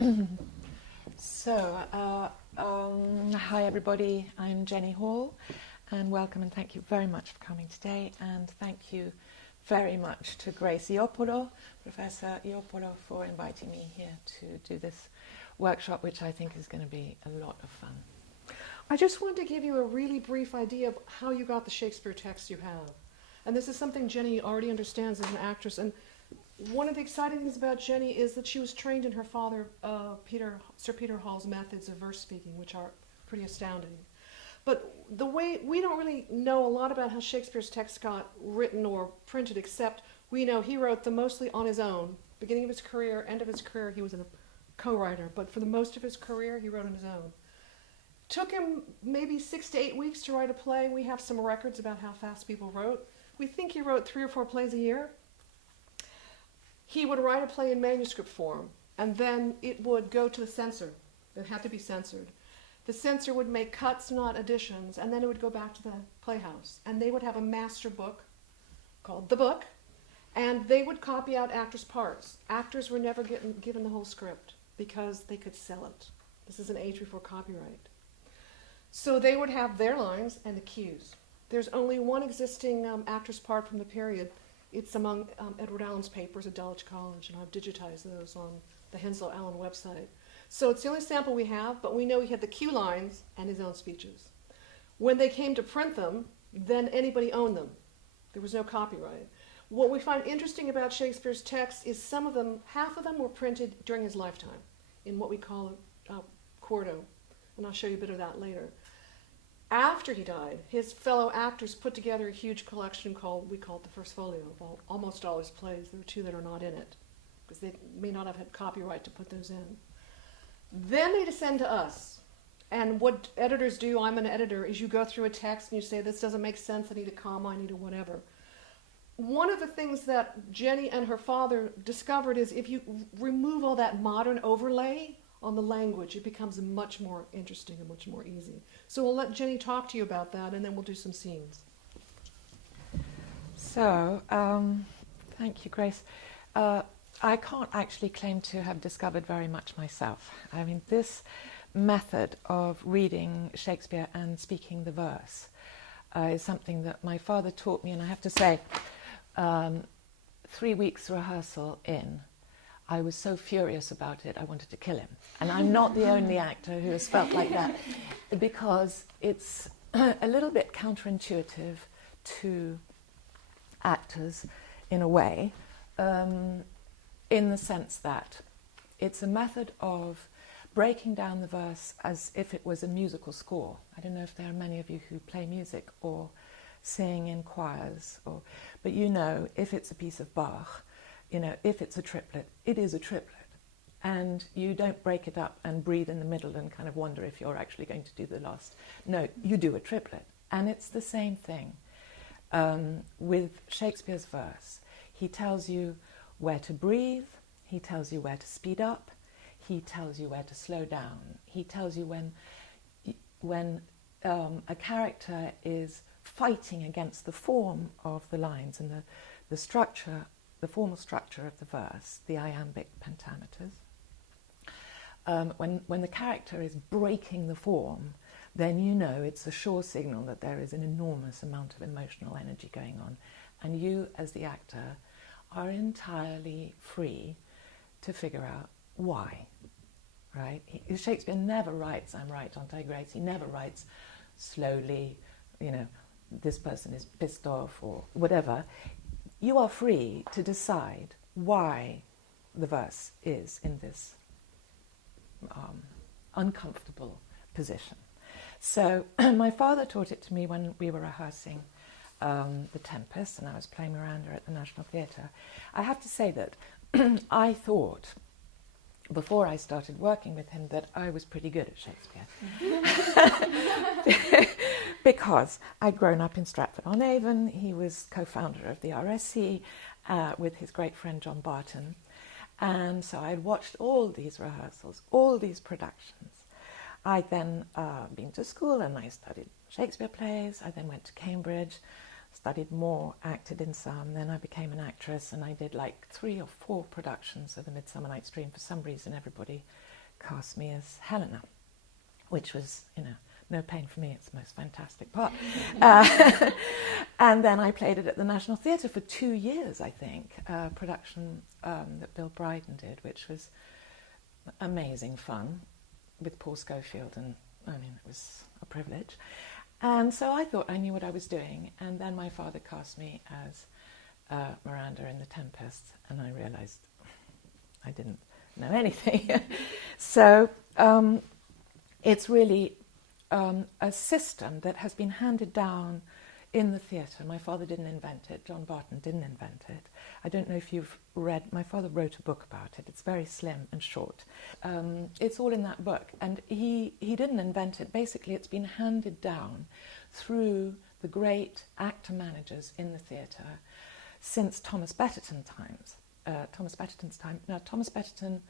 Hi everybody, I'm Jenny Hall, and welcome and thank you very much for coming today, and thank you very much to Grace Ioppolo, Professor Ioppolo, for inviting me here to do this workshop, which I think is going to be a lot of fun. I just wanted to give you a really brief idea of how you got the Shakespeare text you have. And this is something Jenny already understands as an actress. And one of the exciting things about Jenny is that she was trained in her father, Sir Peter Hall's methods of verse speaking, which are pretty astounding. But the way we don't really know a lot about how Shakespeare's text got written or printed, except we know he wrote them mostly on his own. Beginning of his career, end of his career, he was a co-writer. But for the most of his career, he wrote on his own. Took him maybe 6 to 8 weeks to write a play. We have some records about how fast people wrote. We think he wrote 3 or 4 plays a year. He would write a play in manuscript form, and then it would go to the censor. It had to be censored. The censor would make cuts, not additions, and then it would go back to the playhouse. And they would have a master book called The Book, and they would copy out actors' parts. Actors were never given the whole script because they could sell it. This is an age before copyright. So they would have their lines and the cues. There's only one existing actor's part from the period. It's among Edward Allen's papers at Dulwich College, and I've digitized those on the Henslow Allen website. So it's the only sample we have, but we know he had the cue lines and his own speeches. When they came to print them, then anybody owned them. There was no copyright. What we find interesting about Shakespeare's text is some of them, half of them were printed during his lifetime in what we call a quarto, and I'll show you a bit of that later. After he died, his fellow actors put together a huge collection we called the First Folio of almost all his plays. There are 2 that are not in it, because they may not have had copyright to put those in. Then they descend to us. And what editors do, I'm an editor, is you go through a text and you say, this doesn't make sense, I need a comma, I need a whatever. One of the things that Jenny and her father discovered is if you remove all that modern overlay on the language, it becomes much more interesting and much more easy. So we'll let Jenny talk to you about that, and then we'll do some scenes. So, thank you, Grace. I can't actually claim to have discovered very much myself. I mean, this method of reading Shakespeare and speaking the verse is something that my father taught me, and I have to say, 3 weeks rehearsal in, I was so furious about it, I wanted to kill him. And I'm not the only actor who has felt like that, because it's a little bit counterintuitive to actors in a way, in the sense that it's a method of breaking down the verse as if it was a musical score. I don't know if there are many of you who play music or sing in choirs, but you know, if it's a piece of Bach, you know, if it's a triplet, it is a triplet. And you don't break it up and breathe in the middle and kind of wonder if you're actually going to do the last. No, you do a triplet. And it's the same thing with Shakespeare's verse. He tells you where to breathe, he tells you where to speed up, he tells you where to slow down. He tells you when a character is fighting against the form of the lines and the structure, the formal structure of the verse, the iambic pentameters. When the character is breaking the form, then you know it's a sure signal that there is an enormous amount of emotional energy going on. And you, as the actor, are entirely free to figure out why, right? Shakespeare never writes, I'm right, aren't I, Grace? He never writes slowly, you know, this person is pissed off or whatever. You are free to decide why the verse is in this uncomfortable position. So my father taught it to me when we were rehearsing The Tempest, and I was playing Miranda at the National Theatre. I have to say that I thought, before I started working with him, that I was pretty good at Shakespeare. Because I'd grown up in Stratford-on-Avon. He was co-founder of the RSC with his great friend John Barton. And so I'd watched all these rehearsals, all these productions. I'd then been to school and I studied Shakespeare plays. I then went to Cambridge, studied more, acted in some, then I became an actress, and I did like 3 or 4 productions of A Midsummer Night's Dream. For some reason, everybody cast me as Helena, which was, no pain for me. It's the most fantastic part. And then I played it at the National Theatre for 2 years, I think, a production that Bill Bryden did, which was amazing fun with Paul Schofield, and it was a privilege. And so I thought I knew what I was doing, and then my father cast me as Miranda in The Tempest, and I realised I didn't know anything. So it's really a system that has been handed down in the theatre. My father didn't invent it. John Barton didn't invent it. I don't know if you've read, my father wrote a book about it. It's very slim and short. It's all in that book. And he didn't invent it. Basically, it's been handed down through the great actor-managers in the theatre since Thomas Betterton times. Thomas Betterton's time. Now, Thomas Betterton,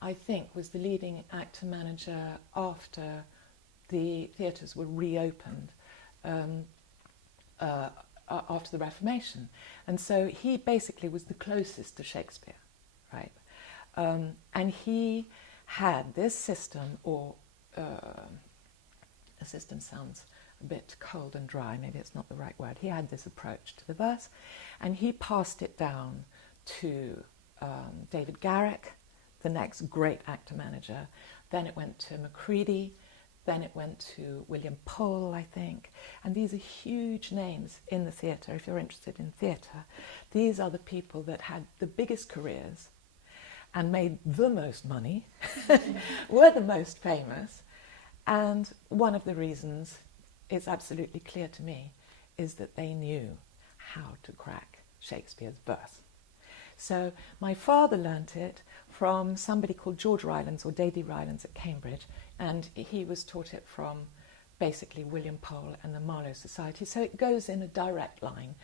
I think, was the leading actor-manager after the theatres were reopened after the Reformation. And so he basically was the closest to Shakespeare, right? And he had this system, or a system sounds a bit cold and dry, maybe it's not the right word. He had this approach to the verse, and he passed it down to David Garrick, the next great actor-manager. Then it went to Macready. Then it went to William Pole, I think. And these are huge names in the theatre. If you're interested in theatre, these are the people that had the biggest careers and made the most money, were the most famous. And one of the reasons, it's absolutely clear to me, is that they knew how to crack Shakespeare's verse. So my father learnt it from somebody called George Rylance, or Dady Rylance at Cambridge, and he was taught it from basically William Pole and the Marlowe Society. So it goes in a direct line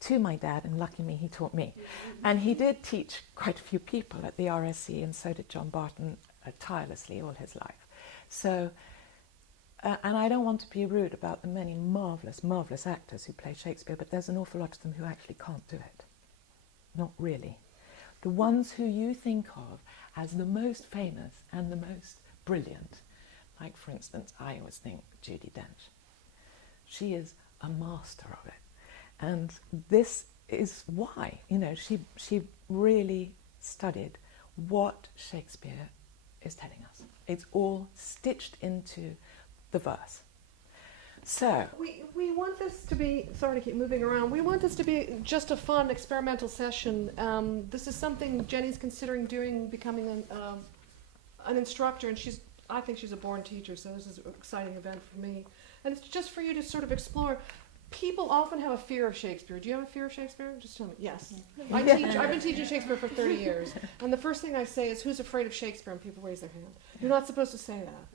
to my dad, and lucky me, he taught me. And he did teach quite a few people at the RSC, and so did John Barton tirelessly all his life. So, and I don't want to be rude about the many marvellous, marvellous actors who play Shakespeare, but there's an awful lot of them who actually can't do it. Not really. The ones who you think of as the most famous and the most brilliant, like, for instance, I always think Judi Dench. She is a master of it. And this is why, she really studied what Shakespeare is telling us. It's all stitched into the verse. So we want this to be, sorry to keep moving around, we want this to be just a fun experimental session. This is something Jenny's considering doing, becoming an instructor, and I think she's a born teacher, so this is an exciting event for me. And it's just for you to sort of explore. People often have a fear of Shakespeare. Do you have a fear of Shakespeare? Just tell me. Yes. I've been teaching Shakespeare for 30 years, and the first thing I say is, who's afraid of Shakespeare? And people raise their hand. You're not supposed to say that.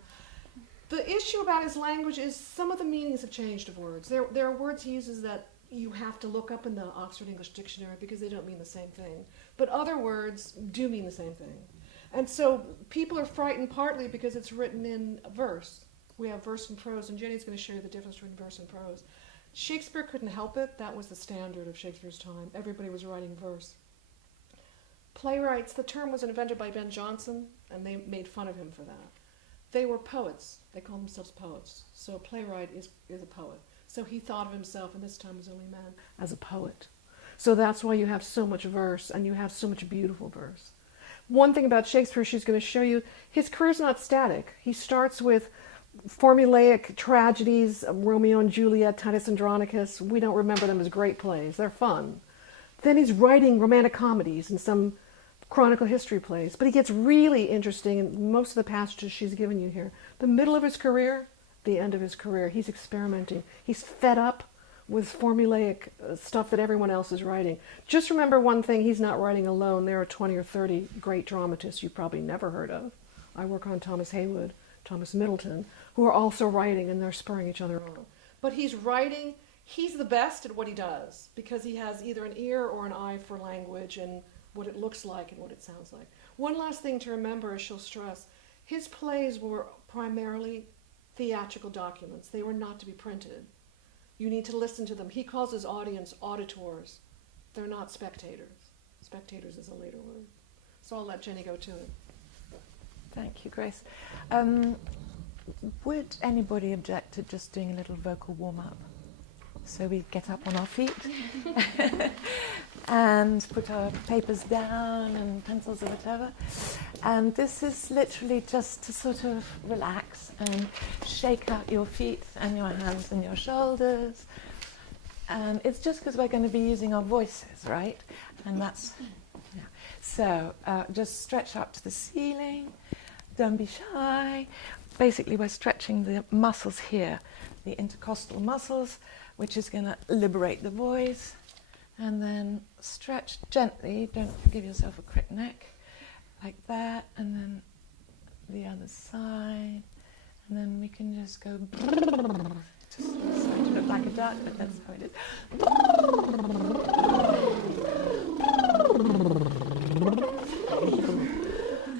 The issue about his language is some of the meanings have changed of words. There are words he uses that you have to look up in the Oxford English Dictionary because they don't mean the same thing. But other words do mean the same thing. And so people are frightened partly because it's written in verse. We have verse and prose, and Jenny's going to show you the difference between verse and prose. Shakespeare couldn't help it. That was the standard of Shakespeare's time. Everybody was writing verse. Playwrights, the term was invented by Ben Jonson, and they made fun of him for that. They were poets. They called themselves poets. So a playwright is a poet. So he thought of himself, in this time was only man, as a poet. So that's why you have so much verse, and you have so much beautiful verse. One thing about Shakespeare she's going to show you, his career's not static. He starts with formulaic tragedies, Romeo and Juliet, Titus Andronicus. We don't remember them as great plays. They're fun. Then he's writing romantic comedies and some chronicle history plays. But he gets really interesting in most of the passages she's given you here. The middle of his career, the end of his career, he's experimenting. He's fed up with formulaic stuff that everyone else is writing. Just remember one thing, he's not writing alone. There are 20 or 30 great dramatists you've probably never heard of. I work on Thomas Heywood, Thomas Middleton, who are also writing, and they're spurring each other on. But he's writing, he's the best at what he does because he has either an ear or an eye for language and what it looks like and what it sounds like. One last thing to remember, as she'll stress, his plays were primarily theatrical documents. They were not to be printed. You need to listen to them. He calls his audience auditors. They're not spectators. Spectators is a later word. So I'll let Jenny go to it. Thank you, Grace. Would anybody object to just doing a little vocal warm-up? So we get up on our feet and put our papers down and pencils or whatever. And this is literally just to sort of relax and shake out your feet and your hands and your shoulders. And it's just because we're going to be using our voices, right? And that's... Yeah. So just stretch up to the ceiling. Don't be shy. Basically, we're stretching the muscles here, the intercostal muscles, which is going to liberate the voice. And then stretch gently. Don't give yourself a crick neck. Like that. And then the other side. And then we can just go... Just starting to look like a duck, but that's how it is.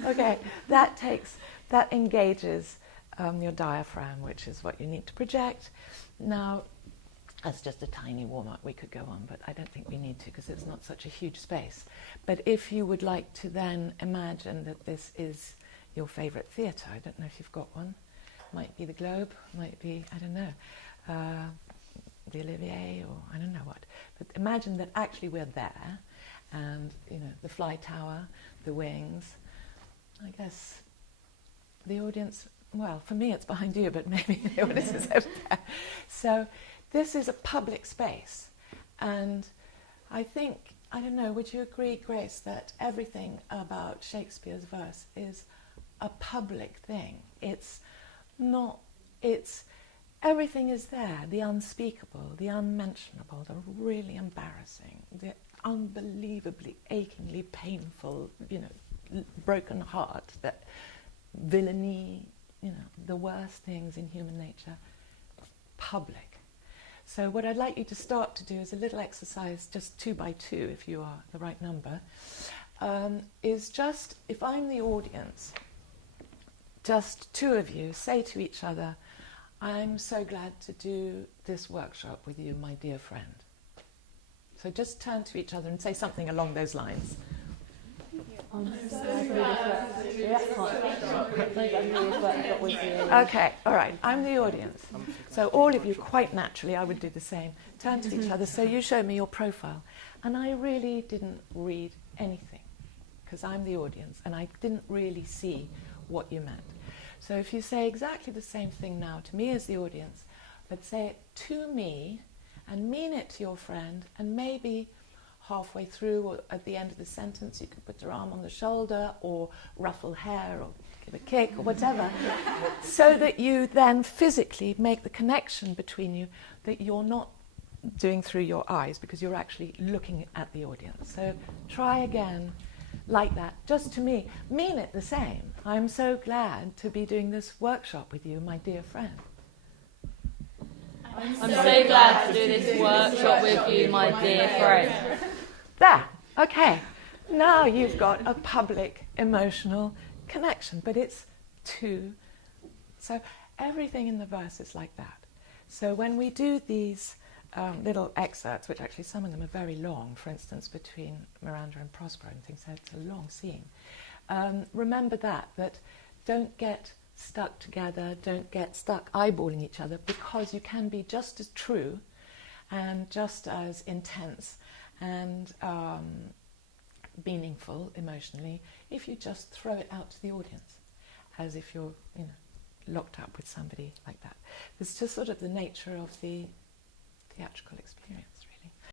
Okay, that engages your diaphragm, which is what you need to project. Now, that's just a tiny warm-up. We could go on, but I don't think we need to because it's not such a huge space. But if you would like to then imagine that this is your favourite theatre, I don't know if you've got one. Might be the Globe, might be, I don't know, the Olivier, or I don't know what. But imagine that actually we're there, and, you know, the fly tower, the wings. I guess the audience, well, for me it's behind you, but maybe the audience is over there. So this is a public space, and I think, I don't know, would you agree, Grace, that everything about Shakespeare's verse is a public thing? It's not, it's, everything is there, the unspeakable, the unmentionable, the really embarrassing, the unbelievably, achingly painful, you know, broken heart, that villainy, you know, the worst things in human nature, public. So what I'd like you to start to do is a little exercise, just 2 by 2, if you are the right number, is just, if I'm the audience, just 2 of you say to each other, I'm so glad to do this workshop with you, my dear friend. So just turn to each other and say something along those lines. Okay, all right, I'm the audience. So all of you, quite naturally, I would do the same. Turn to each other, so you show me your profile. And I really didn't read anything, because I'm the audience, and I didn't really see what you meant. So if you say exactly the same thing now to me as the audience, but say it to me and mean it to your friend, and maybe halfway through or at the end of the sentence you could put your arm on the shoulder or ruffle hair or give a kick or whatever, so that you then physically make the connection between you, that you're not doing through your eyes because you're actually looking at the audience. So try again like that, just to me. Mean it the same. I'm so glad to be doing this workshop with you, my dear friend. I'm so glad to do this workshop with you, my dear friend. There, okay. Now you've got a public emotional connection, but it's 2. So everything in the verse is like that. So when we do these little excerpts, which actually some of them are very long, for instance, between Miranda and Prospero and things, so it's a long scene. Remember that don't get stuck together, don't get stuck eyeballing each other, because you can be just as true and just as intense and meaningful emotionally if you just throw it out to the audience, as if you're, you know, locked up with somebody like that. It's just sort of the nature of the theatrical experience.